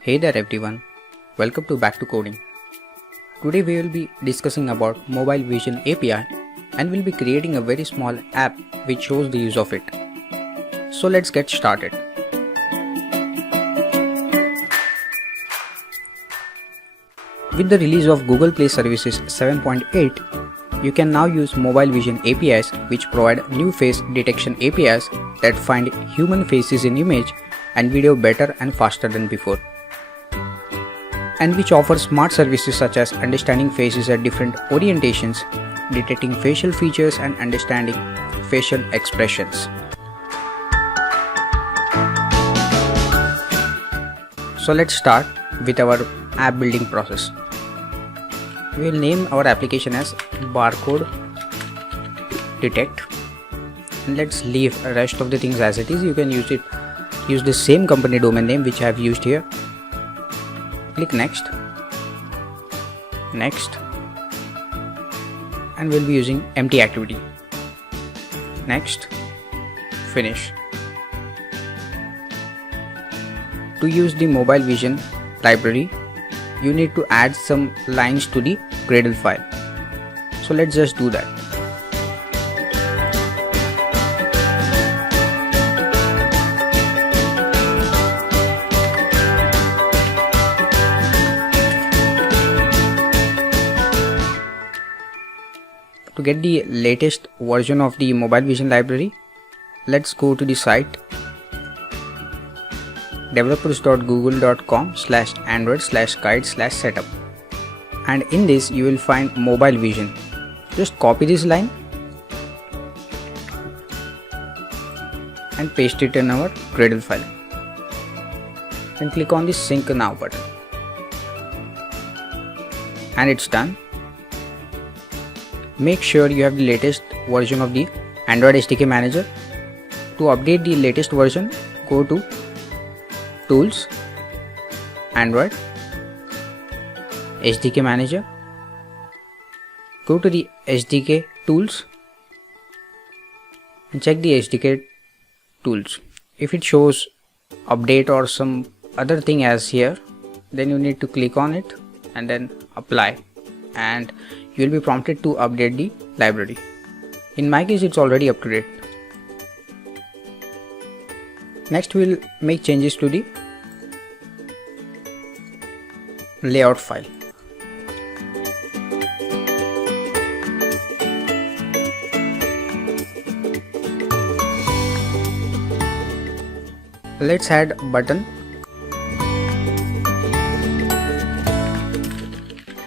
Hey there everyone, welcome to BackToCoding. Today we will be discussing about Mobile Vision API and we'll be creating a very small app which shows the use of it. So let's get started. With the release of Google Play Services 7.8, you can now use Mobile Vision APIs which provide new face detection APIs that find human faces in image and video better and faster than before, and which offers smart services such as understanding faces at different orientations, detecting facial features and understanding facial expressions. So let's start with our app building process. We will name our application as barcode detect, and let's leave the rest of the things as it is. You can use the same company domain name which I have used here. Click next, and we'll be using empty activity. Next, finish. To use the Mobile Vision library, you need to add some lines to the Gradle file. So let's just do that. To get the latest version of the Mobile Vision library, let's go to the site developers.google.com/android/guide/setup, and in this you will find Mobile Vision. Just copy this line and paste it in our Gradle file. Then click on the Sync Now button, and it's done. Make sure you have the latest version of the Android SDK Manager. To update the latest version, go to Tools, Android, SDK Manager. Go to the SDK Tools and check the SDK Tools. If it shows update or some other thing as here, then you need to click on it and then apply, and you will be prompted to update the library. In my case, it's already up to date. Next, we'll make changes to the layout file. Let's add a button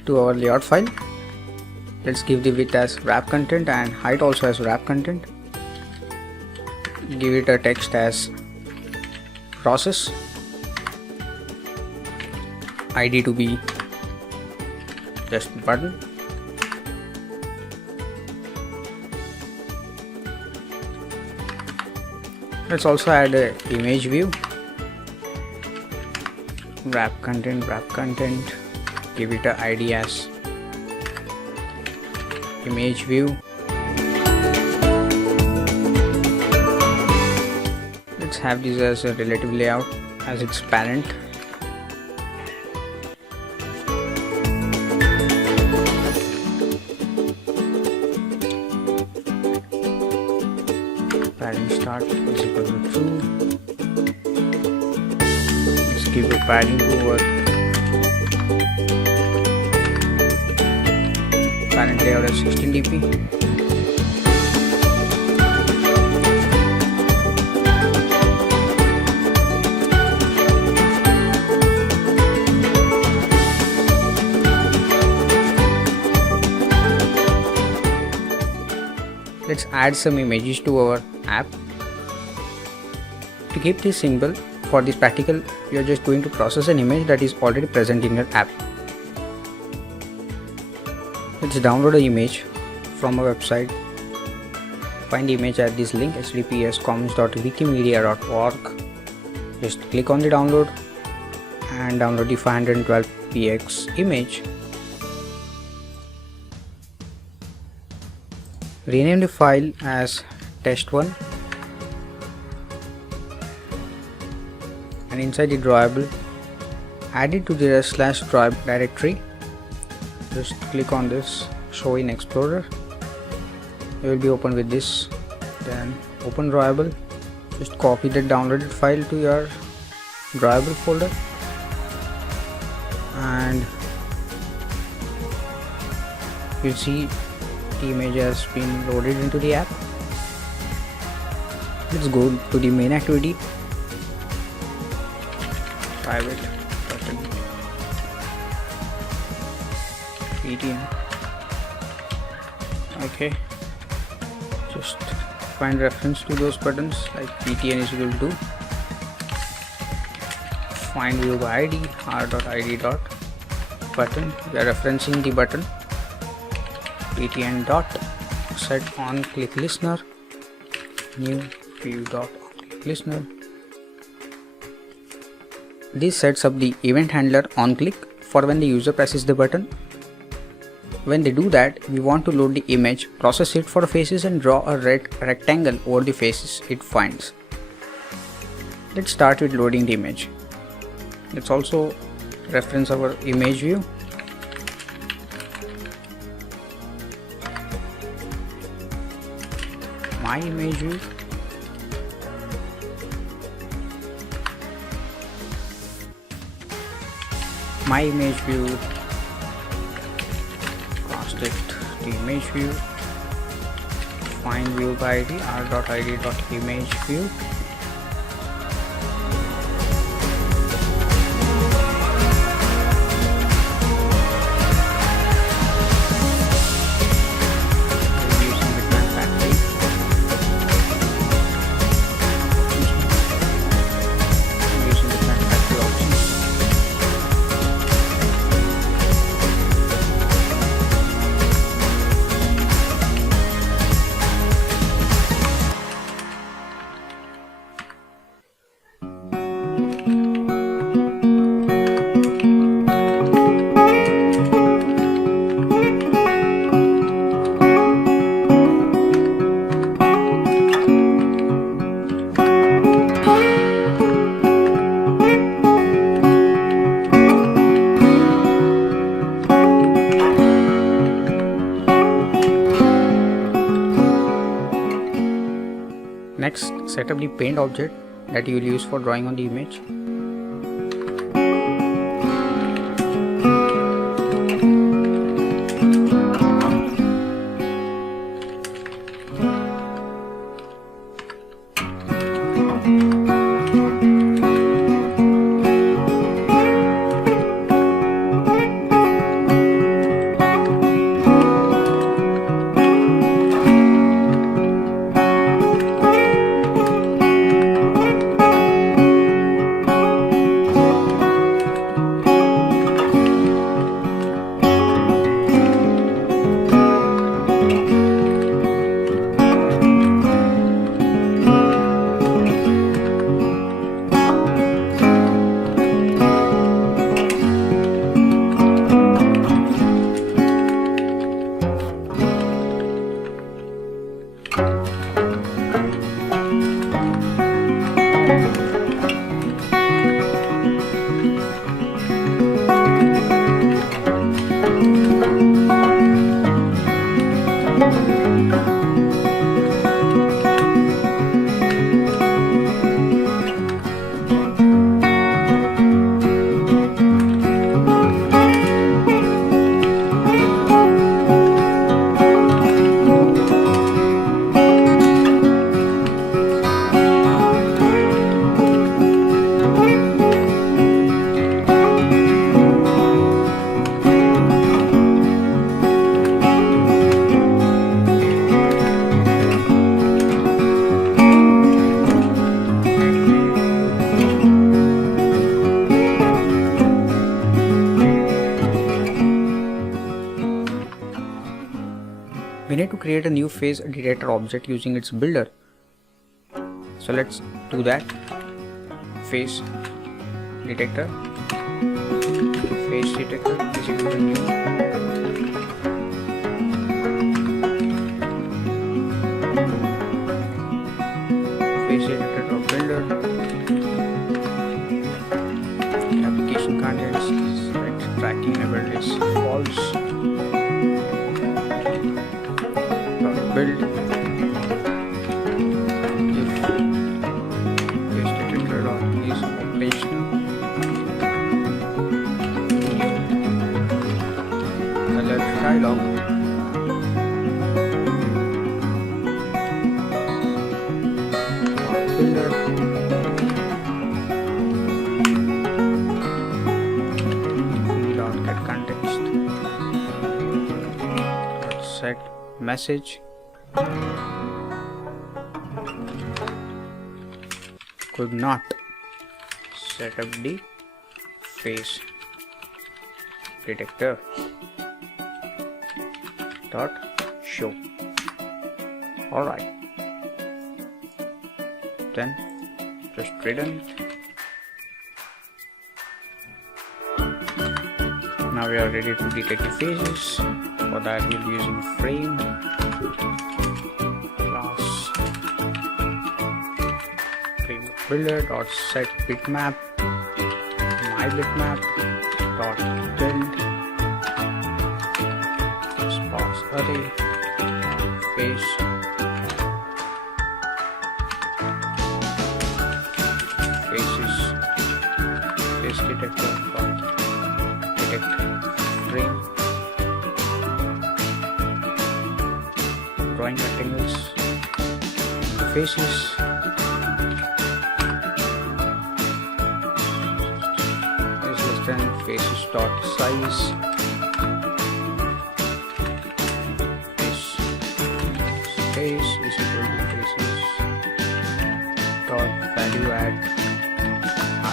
to our layout file. Let's give the width as wrap content and height also as wrap content. Give it a text as process, ID to be just button, let's also add a image view, wrap content, give it a ID as image view. Let's have this as a relative layout as its parent. Parent start is equal to true. Let's give a padding to our parent layout as 16 dp. Let's add some images to our app. To keep this simple, for this practical, you are just going to process an image that is already present in your app. Let's download an image from our website. Find the image at this link https://commons.wikimedia.org. Just click on the download and download the 512px image. Rename the file as test1 and inside the drawable, add it to the /draw directory. Just click on this show in Explorer. You will be open with this. Then open drawable. Just copy the downloaded file to your drawable folder, and you'll see the image has been loaded into the app. Let's go to the main activity. Private button PTN. Okay, just find reference to those buttons, like PTN is equal to find view by ID r.id button. We are referencing the button PTN dot set on click listener new view dot on click listener. This sets up the event handler on click for when the user presses the button. When they do that, we want to load the image, process it for faces, and draw a red rectangle over the faces it finds. Let's start with loading the image. Let's also reference our image view. My image view. My image view. Cast it to image view. Find view by ID r.id.image view. Next, set up the paint object that you will use for drawing on the image. We need to create a new face detector object using its builder. So let's do that. Face detector. Face detector is equal to new. Face detector builder. build if face detector is operational. Alert dialog. Builder. Get context. Set message. Could not set up the face detector. Dot show. Alright. Then just return it. Now we are ready to detect the faces. For that we'll be using frame class builder dot set bitmap my bitmap dot build sparse array face faces face detector dot detect frame drawing rectangles the faces is less than faces dot size face is equal to faces dot value add I.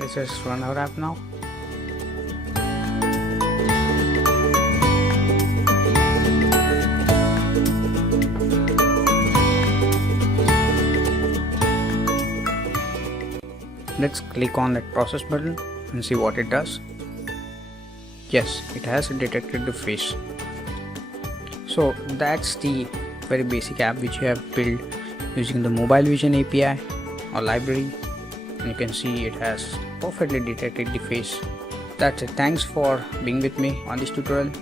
Let's just run our app now. Let's click on that process button and see what it does. Yes, it has detected the face. So that's the very basic app which you have built using the mobile vision API or library, and you can see it has perfectly detected the face. That's it. Thanks for being with me on this tutorial.